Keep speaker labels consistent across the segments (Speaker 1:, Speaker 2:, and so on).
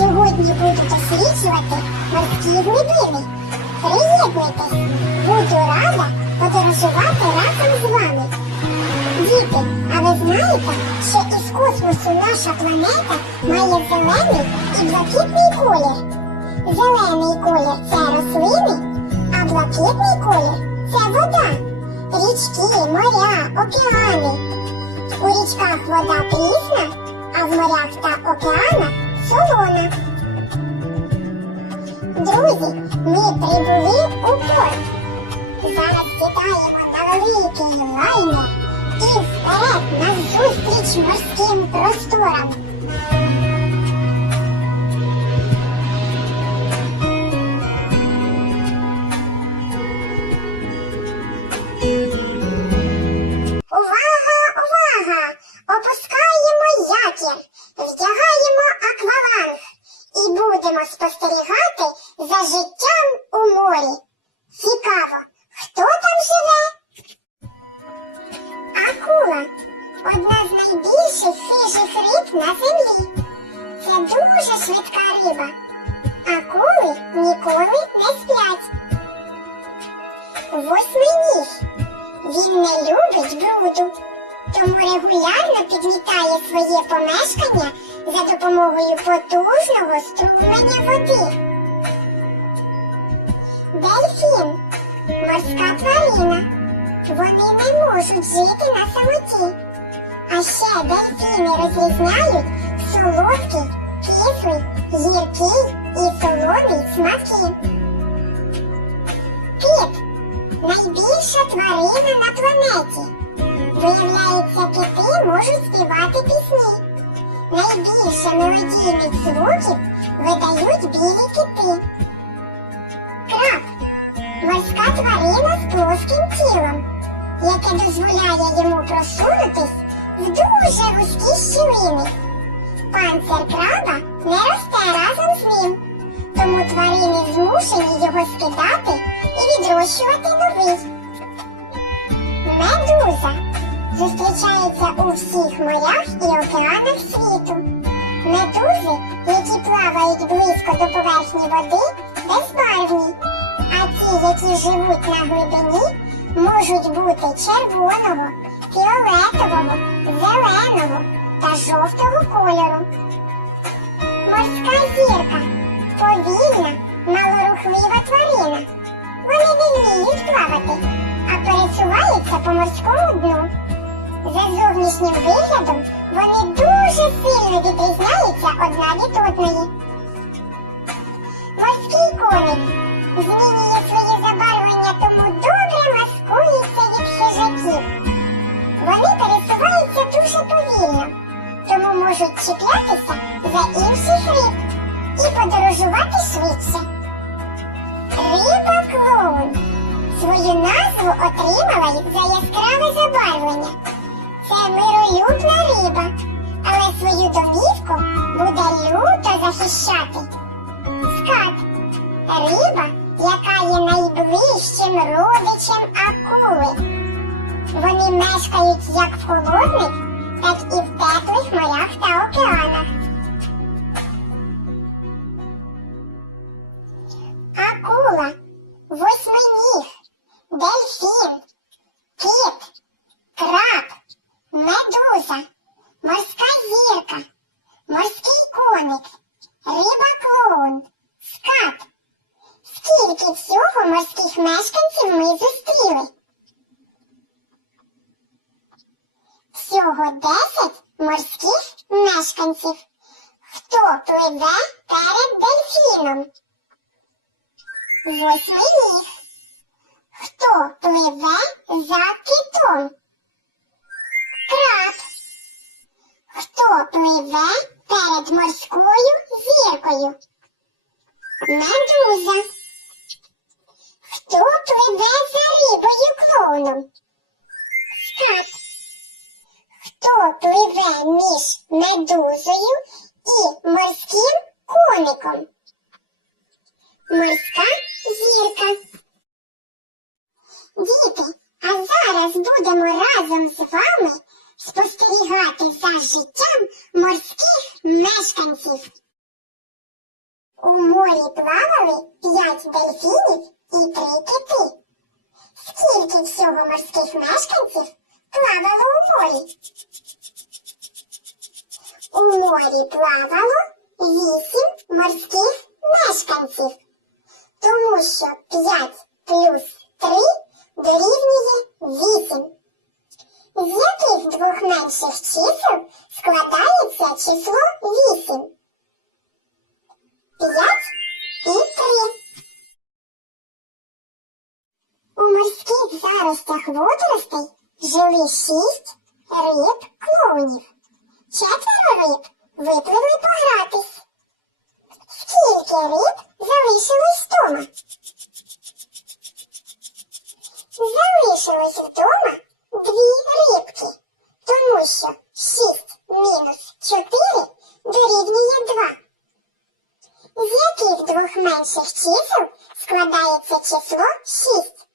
Speaker 1: Сьогодні буду досліджувати морські глибини. Приєднуйтесь! Буду рада подорожувати разом з вами. Діти, а ви знаєте, що із космосу наша планета має зелений і блакитний колір? Зелений колір це рослини, а блакитний колір це вода. Річки, моря, океани. У річках вода прісна, а в морях та океанах солона. Друзі, ми прибули у порт. Зараз сідаємо на великий лайнер і вперед назустріч морським просторам. Цікаво, хто там живе? Акула одна з найбільших хижих риб на землі. Це дуже швидка риба. Акули ніколи не сплять. Восьминіг. Він не любить бруду, тому регулярно підмітає своє помешкання за допомогою потужного струмлення води. Морська тварина. Вони не можуть жити на самоті. А ще дельфіни розрізняють солодкий, кислий, гіркий і солоний смаки. Кит найбільша тварина на планеті. Виявляється, кити можуть співати пісні. Найбільше мелодійних звуків видають білі кити. Морська тварина з плоским тілом, яке дозволяє йому просунутись в дуже вузькі щілини. Панцир краба не росте разом з ним, тому тварини змушені його скидати і відрощувати новий. Медуза зустрічається у всіх морях і океанах світу. Медузи, які плавають близько до поверхні води, безбарвні, які живуть на глибині, можуть бути червоного, фіолетового, зеленого та жовтого кольору. Морська зірка повільна, малорухлива тварина. Вони не вміють плавати, а пересуваються по морському дну. За зовнішнім виглядом вони дуже сильно відрізняються одна від одної. Чіплятися за інших риб і подорожувати швидше. Риба клоун свою назву отримала за яскраве забарвлення. Це миролюбна риба, але свою домівку буде люто захищати. Скат риба, яка є найближчим родичем акули. Вони мешкають як в холодних, так і в теплих морях та океанах. Всього 10 морських мешканців. Хто пливе перед дельфіном? Восьминіг. Хто пливе за китом? Краб. Хто пливе перед морською зіркою? Медуза. пливе за рибою клоуном? Скат. Пливе між медузою і морським коником? Морська зірка. Діти, а зараз будемо разом з вами спостерігати за життям морських мешканців. У морі плавали п'ять дельфінів і три кити. Скільки всього морських мешканців плавало у морі? У морі плавало вісім морських мешканців, тому що п'ять плюс три дорівнює вісім. З яких двох менших чисел складається число вісім? П'ять і три. У морських заростях водоростей жили шість риб клоунів. Четверо риб випливли погратись. Скільки риб залишилось вдома? Залишилось вдома дві рибки, тому що шість мінус чотири дорівнює два. З яких двох менших чисел складається число 6?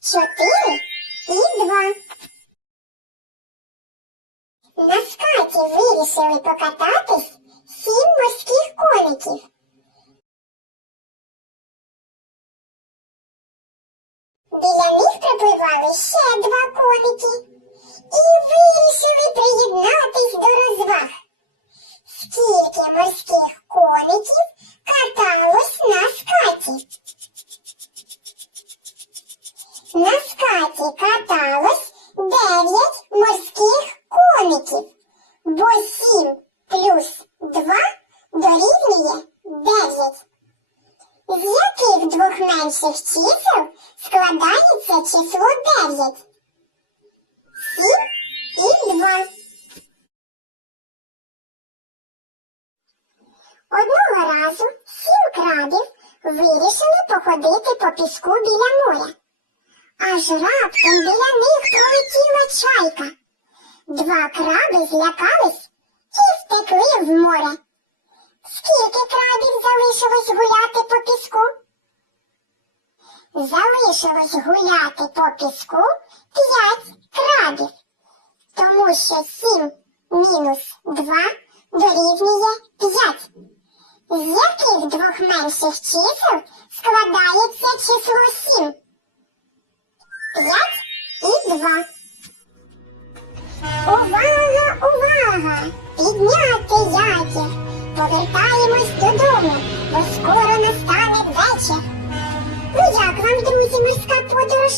Speaker 1: 4 і 2. На скаті вирішили покататись сім морських коників. Біля них припливали ще два коники і вирішили приєднатись до розваг. Скільки морських коників каталось на скаті? На скаті каталось дев'ять морських коників, бо сім плюс два дорівнює дев'ять. З яких двох менших чисел складається число дев'ять? Сім і два. Одного разу сім крабів вирішили походити по піску біля моря. Аж раптом біля них пролетіла чайка. Два краби злякались і втекли в море. Скільки крабів залишилось гуляти по піску? Залишилось гуляти по піску п'ять крабів, тому що сім мінус два дорівнює п'ять. З яких двох менших чисел складається число сім? П'ять і два. Увага! Підняти ятір! Повертаємось додому, бо скоро настане вечір. Ну як вам, друзі, морська подорож?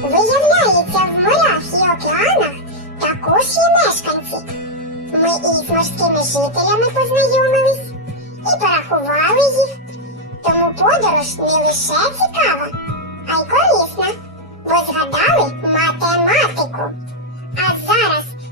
Speaker 1: Виявляється, в морях і океанах також є мешканці. Ми із морськими жителями познайомились і порахували їх. Тому подорож не лише цікава, а й корисна, бо згадали математику. А зараз